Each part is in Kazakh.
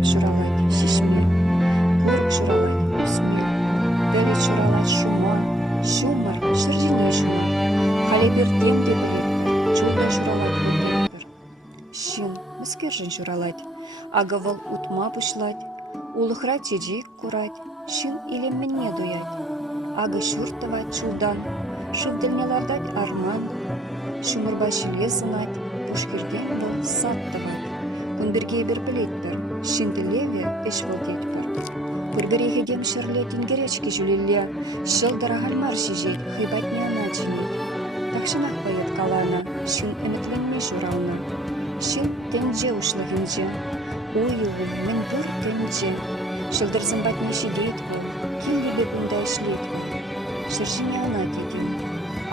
Курк журалать шишме, курк журалать усме, пеле журалать шума, шумар шыржине шума, халебер темде білет, чулда журалать үлдербір. Шин мүскержін журалать, агавал утма пушлать, улыхра чечек курать, шин илемменне дуять, ага шуртывать чулдан, шывдельнелардать арман, шумырба шиле сынать, пушкерден бол саттывать. Күнбірге бір білетбір, шинділеве эш волдетбір. Күрбірегедем шырле тенгеречке жүлеле, шылдыра хальмар шижет, хыбатне ана жинет. Такшынақ байет калана, шын үмітленме журална. Шын тенже ушлығынже, уйылы мен бұр көнже. Шылдырзын батне шидет бұл, келдебе бұнда ішлет бұл. Шыржыне ана кетен,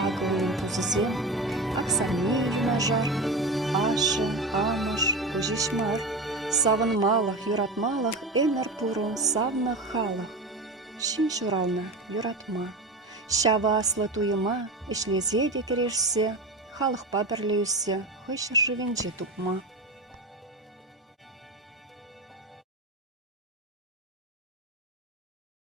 ағы ойын пузызем, Аксане юнажар, ашы, амыш, көжешмар, савынмалық, юратмалық, энер пурун савна халық. Шин журална юратма, шава аслы туйыма, ішлезе де керешсе, халық па бірлеусе, хыш живенже тупма.